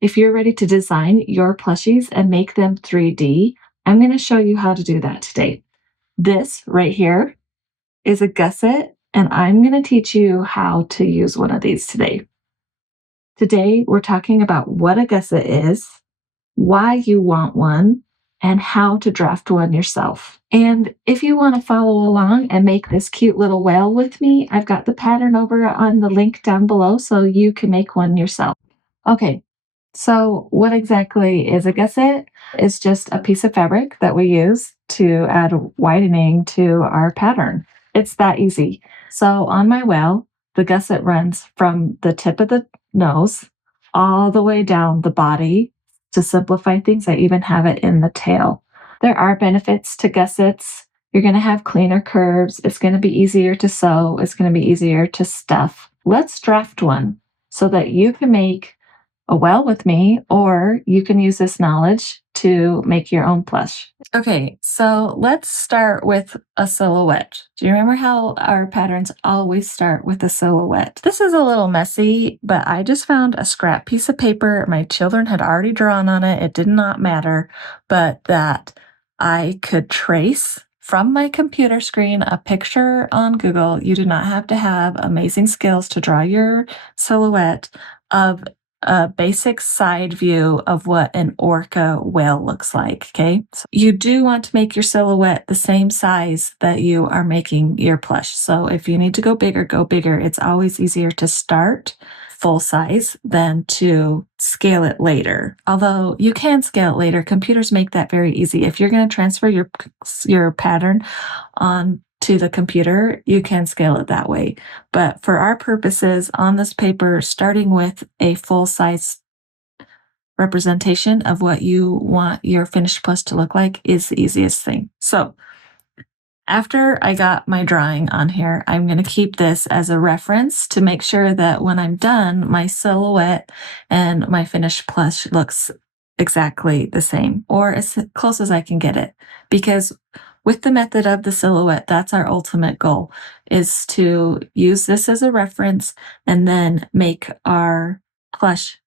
If you're ready to design your plushies and make them 3D, I'm going to show you how to do that today. This right here is a gusset, and I'm going to teach you how to use one of these today. Today, we're talking about what a gusset is, why you want one, and how to draft one yourself. And if you want to follow along and make this cute little whale with me, I've got the pattern over on the link down below so you can make one yourself. Okay, so what exactly is a gusset? It's just a piece of fabric that we use to add widening to our pattern. It's that easy. So on my whale, the gusset runs from the tip of the nose all the way down the body. To simplify things, I even have it in the tail. There are benefits to gussets. You're going to have cleaner curves. It's going to be easier to sew. It's going to be easier to stuff. Let's draft one so that you can make a whale with me, or you can use this knowledge to make your own plush. Okay, so let's start with a silhouette. Do you remember how our patterns always start with a silhouette? This is a little messy, but I just found a scrap piece of paper. My children had already drawn on it. It did not matter, but that I could trace from my computer screen a picture on Google. You do not have to have amazing skills to draw your silhouette of a basic side view of what an orca whale looks like, okay? So you do want to make your silhouette the same size that you are making your plush. So if you need to go bigger, go bigger. It's always easier to start full size than to scale it later. Although you can scale it later. Computers make that very easy. If you're going to transfer your pattern on to the computer, you can scale it that way. But for our purposes on this paper, starting with a full size representation of what you want your finished plush to look like is the easiest thing. So after I got my drawing on here, I'm going to keep this as a reference to make sure that when I'm done, my silhouette and my finished plush looks exactly the same, or as close as I can get it. Because with the method of the silhouette, that's our ultimate goal, is to use this as a reference and then make our plush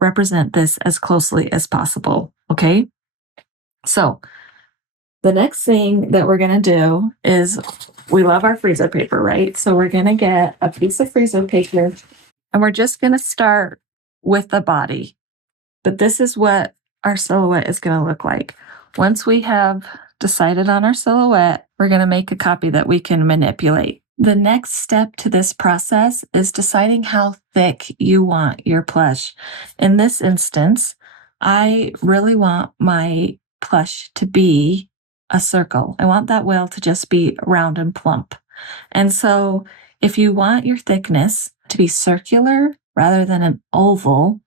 represent this as closely as possible. Okay? So the next thing that we're going to do is, we love our freezer paper, right? So we're going to get a piece of freezer paper and we're just going to start with the body. But this is what our silhouette is going to look like. Once we have decided on our silhouette, we're going to make a copy that we can manipulate. The next step to this process is deciding how thick you want your plush. In this instance, I really want my plush to be a circle. I want that whale to just be round and plump. And so if you want your thickness to be circular rather than an oval,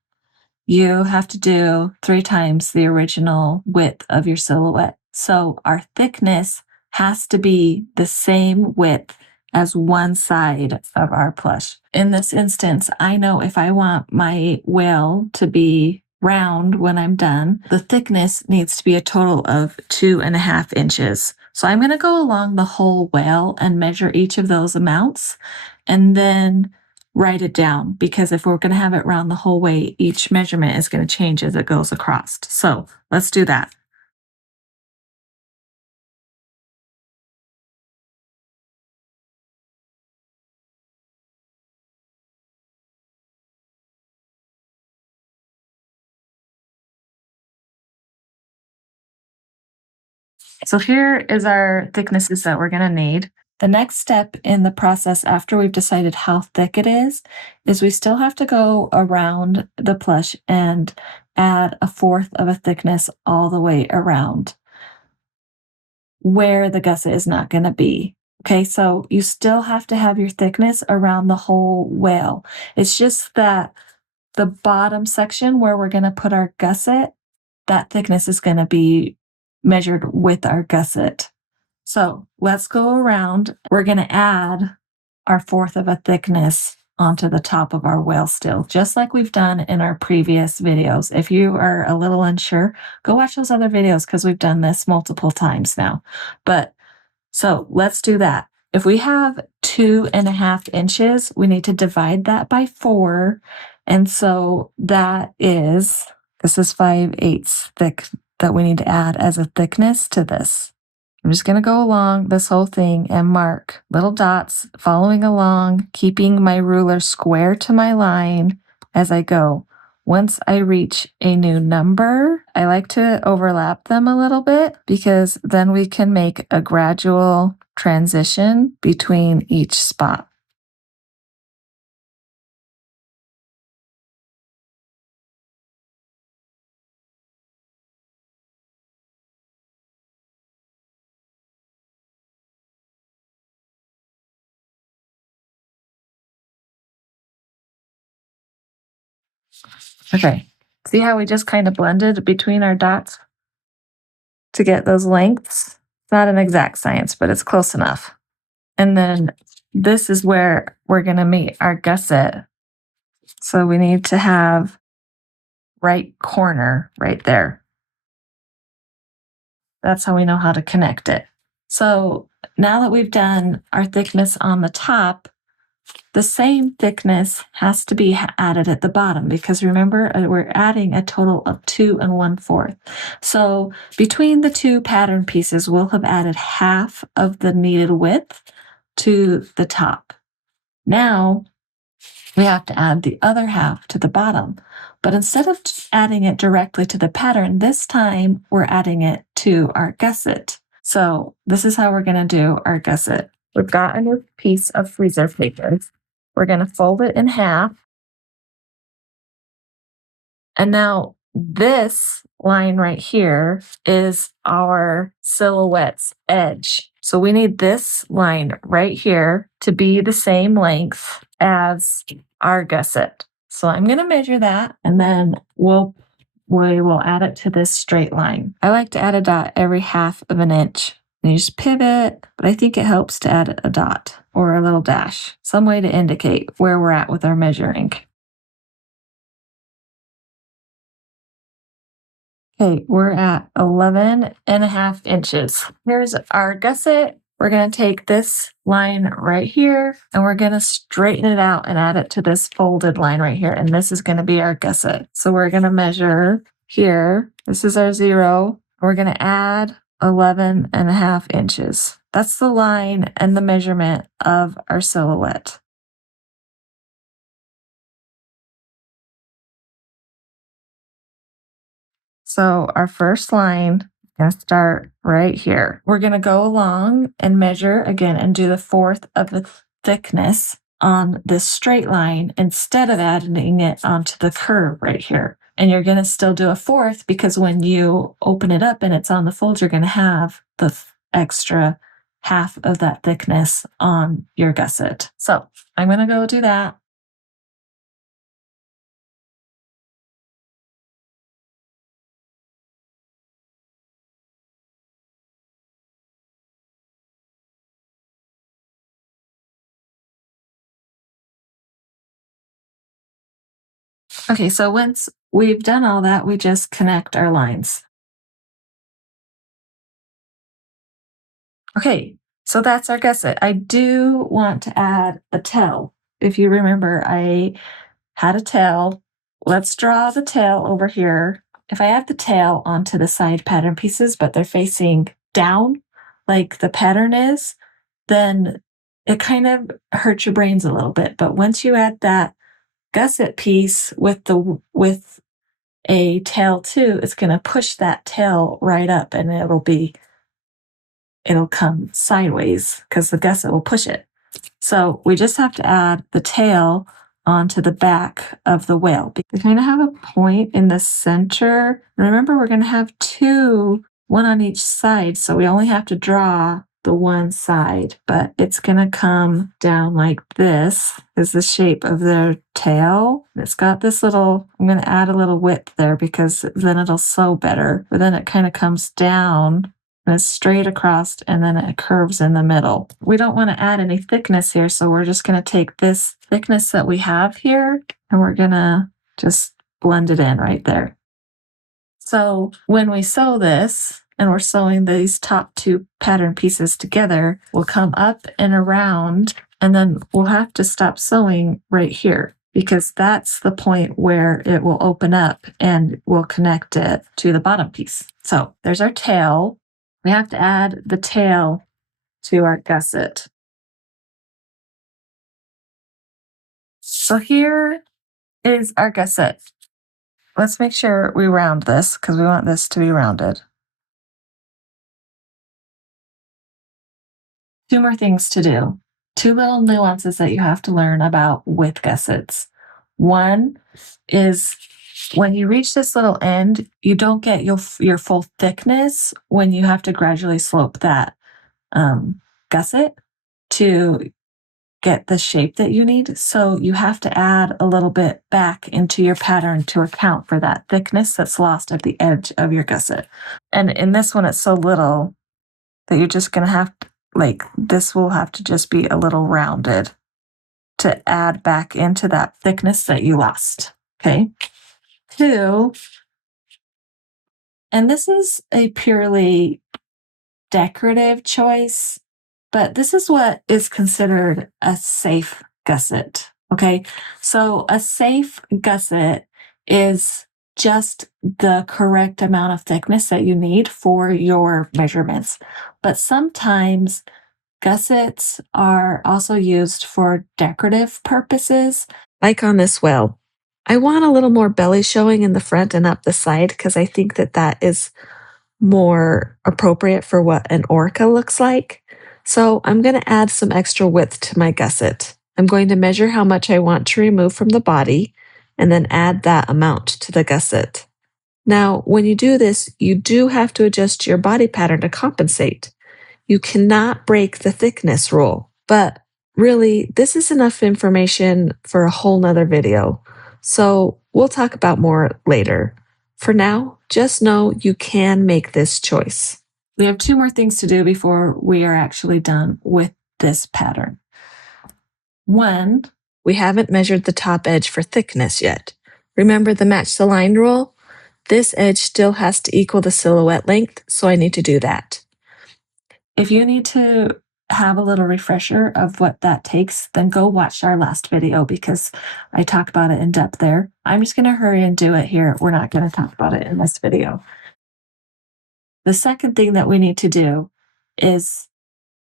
you have to do 3 times the original width of your silhouette. So our thickness has to be the same width as one side of our plush. In this instance, I know if I want my whale to be round when I'm done, the thickness needs to be a total of 2.5 inches. So I'm going to go along the whole whale and measure each of those amounts and then write it down, because if we're going to have it round the whole way, each measurement is going to change as it goes across. So let's do that. So here is our thicknesses that we're going to need. The next step in the process after we've decided how thick it is we still have to go around the plush and add 1/4 of a thickness all the way around where the gusset is not going to be. Okay, so you still have to have your thickness around the whole whale. It's just that the bottom section where we're going to put our gusset, that thickness is going to be measured with our gusset. So let's go around. We're going to add our 1/4 of a thickness onto the top of our whale still, just like we've done in our previous videos. If you are a little unsure, go watch those other videos because we've done this multiple times now. But so let's do that. If we have 2.5 inches, we need to divide that by 4 And so this is 5/8 thick that we need to add as a thickness to this. I'm just going to go along this whole thing and mark little dots, following along, keeping my ruler square to my line as I go. Once I reach a new number, I like to overlap them a little bit because then we can make a gradual transition between each spot. Okay, see how we just kind of blended between our dots to get those lengths? It's not an exact science, but it's close enough. And then this is where we're going to meet our gusset. So we need to have right corner right there. That's how we know how to connect it. So now that we've done our thickness on the top, the same thickness has to be added at the bottom because remember, we're adding a total of 2 1/4. So between the two pattern pieces, we'll have added half of the needed width to the top. Now we have to add the other half to the bottom. But instead of adding it directly to the pattern, this time we're adding it to our gusset. So this is how we're going to do our gusset. We've got a new piece of freezer paper. We're going to fold it in half. And now this line right here is our silhouette's edge. So we need this line right here to be the same length as our gusset. So I'm going to measure that and then we will add it to this straight line. I like to add a dot every 1/2 inch. And you just pivot, but I think it helps to add a dot or a little dash, some way to indicate where we're at with our measuring. Okay, we're at 11 1/2 inches. Here's our gusset. We're going to take this line right here and we're going to straighten it out and add it to this folded line right here. And this is going to be our gusset. So we're going to measure here. This is our 0. We're going to add 11 1/2 inches. That's the line and the measurement of our silhouette. So our first line is going to start right here. We're going to go along and measure again and do the 1/4 of the thickness on this straight line instead of adding it onto the curve right here. And you're going to still do a 1/4 because when you open it up and it's on the fold, you're going to have the extra 1/2 of that thickness on your gusset. So I'm going to go do that. Okay, so once we've done all that, we just connect our lines. Okay, so that's our gusset. I do want to add a tail. If you remember, I had a tail. Let's draw the tail over here. If I add the tail onto the side pattern pieces, but they're facing down like the pattern is, then it kind of hurts your brains a little bit. But once you add that gusset piece with a tail too, it's going to push that tail right up and it'll come sideways because the gusset will push it. So we just have to add the tail onto the back of the whale. We kind of have a point in the center. And remember, we're going to have one on each side. So we only have to draw the one side, but it's going to come down like this is the shape of their tail. It's got this little, I'm going to add a little width there because then it'll sew better. But then it kind of comes down and it's straight across and then it curves in the middle. We don't want to add any thickness here, so we're just going to take this thickness that we have here and we're going to just blend it in right there. So when we sew this, and we're sewing these top two pattern pieces together, we'll come up and around, and then we'll have to stop sewing right here. because that's the point where it will open up and we'll connect it to the bottom piece. So there's our tail. We have to add the tail to our gusset. So here is our gusset. Let's make sure we round this because we want this to be rounded. Two more things to do. Two little nuances that you have to learn about with gussets. One is when you reach this little end, you don't get your full thickness when you have to gradually slope that gusset to get the shape that you need. So you have to add a little bit back into your pattern to account for that thickness that's lost at the edge of your gusset. And in this one, it's so little that you're just going to have to, like, this will have to just be a little rounded to add back into that thickness that you lost. Okay. Two, and this is a purely decorative choice, but this is what is considered a safe gusset. Okay. So a safe gusset is just the correct amount of thickness that you need for your measurements. But sometimes gussets are also used for decorative purposes. Like on this well. I want a little more belly showing in the front and up the side because I think that that is more appropriate for what an orca looks like. So I'm going to add some extra width to my gusset. I'm going to measure how much I want to remove from the body and then add that amount to the gusset. Now, when you do this, you do have to adjust your body pattern to compensate. You cannot break the thickness rule, but really, this is enough information for a whole nother video. So we'll talk about more later. For now, just know you can make this choice. We have two more things to do before we are actually done with this pattern. One, we haven't measured the top edge for thickness yet. Remember the match the line rule? This edge still has to equal the silhouette length, so I need to do that. If you need to have a little refresher of what that takes, then go watch our last video because I talk about it in depth there. I'm just going to hurry and do it here. We're not going to talk about it in this video. The second thing that we need to do is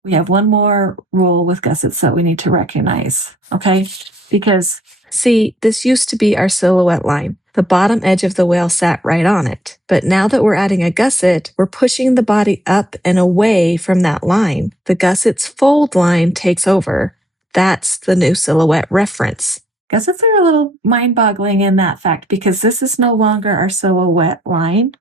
we have one more rule with gussets that we need to recognize, okay? Because see, this used to be our silhouette line. The bottom edge of the whale sat right on it. But now that we're adding a gusset, we're pushing the body up and away from that line. The gusset's fold line takes over. That's the new silhouette reference. Gussets are a little mind-boggling in that fact because this is no longer our silhouette line.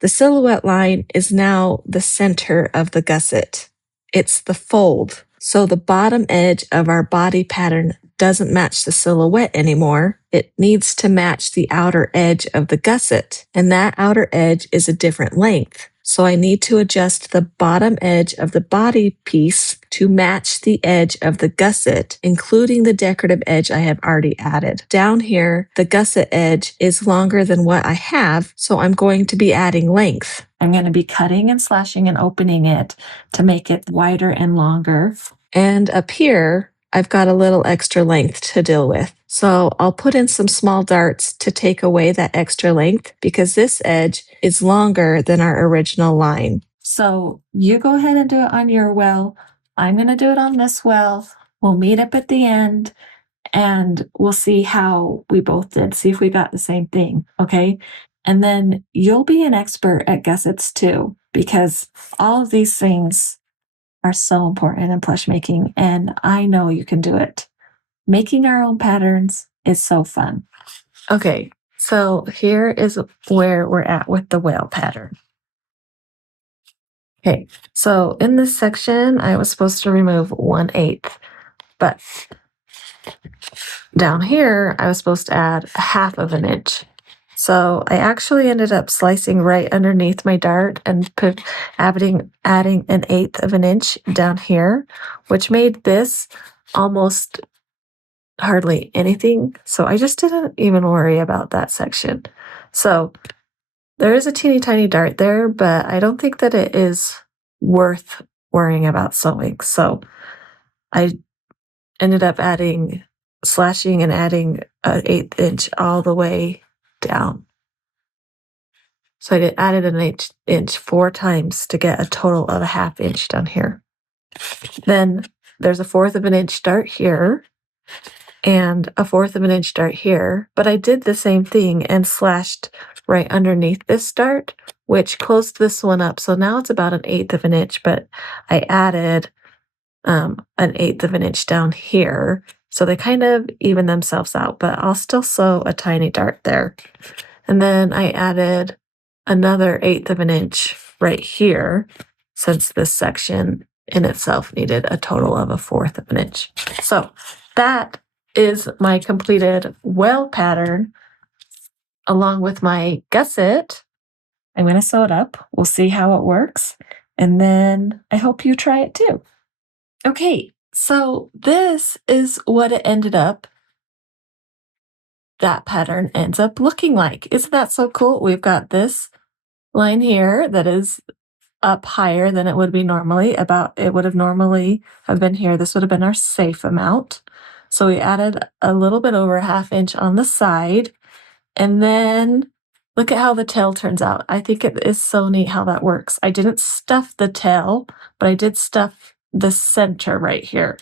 The silhouette line is now the center of the gusset. It's the fold. So the bottom edge of our body pattern doesn't match the silhouette anymore. It needs to match the outer edge of the gusset, and that outer edge is a different length. So I need to adjust the bottom edge of the body piece to match the edge of the gusset, including the decorative edge I have already added. Down here, the gusset edge is longer than what I have, so I'm going to be adding length. I'm going to be cutting and slashing and opening it to make it wider and longer. And up here, I've got a little extra length to deal with. So I'll put in some small darts to take away that extra length because this edge is longer than our original line. So you go ahead and do it on your well. I'm going to do it on this well. We'll meet up at the end and we'll see how we both did, see if we got the same thing, okay? And then you'll be an expert at gussets too, because all of these things are so important in plush making, and I know you can do it. Making our own patterns is so fun. Okay, so here is where we're at with the whale pattern. Okay, so in this section, I was supposed to remove 1/8, but down here, I was supposed to add 1/2 of an inch. So I actually ended up slicing right underneath my dart and adding 1/8 of an inch down here, which made this almost hardly anything. So I just didn't even worry about that section. So there is a teeny tiny dart there, but I don't think that it is worth worrying about sewing. So I ended up adding slashing and adding an 1/8 inch all the way down. So I added an inch 4 times to get a total of a 1/2 inch down here. Then there's a 1/4 of an inch start here and a 1/4 of an inch start here, but I did the same thing and slashed right underneath this start, which closed this one up. So now it's about an 1/8 of an inch, but I added an 1/8 of an inch down here. So they kind of even themselves out, but I'll still sew a tiny dart there. And then I added another 1/8 of an inch right here, since this section in itself needed a total of a 1/4 of an inch. So that is my completed well pattern along with my gusset. I'm going to sew it up. We'll see how it works. And then I hope you try it too. Okay, so this is what it ended up. That pattern ends up looking like. Isn't that so cool? We've got this line here that is up higher than it would be normally. It would have normally have been here. This would have been our safe amount. So we added a little bit over a 1/2 inch on the side. And then look at how the tail turns out. I think it is so neat how that works. I didn't stuff the tail, but I did stuff the center right here.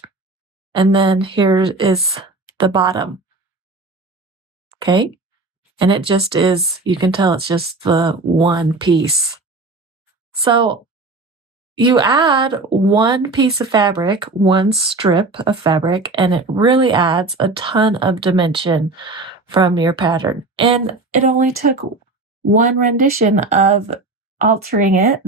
And then here is the bottom. Okay. And it just is, you can tell it's just the one piece. So you add one piece of fabric, one strip of fabric, and it really adds a ton of dimension from your pattern. And it only took one rendition of altering it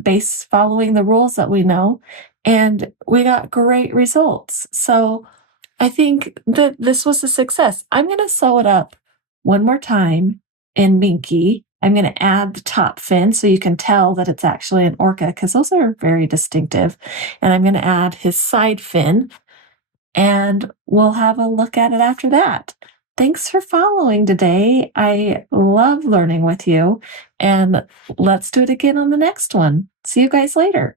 following the rules that we know, and we got great results. So I think that this was a success. I'm going to sew it up one more time in Minky. I'm going to add the top fin so you can tell that it's actually an orca because those are very distinctive. And I'm going to add his side fin and we'll have a look at it after that. Thanks for following today. I love learning with you and let's do it again on the next one. See you guys later.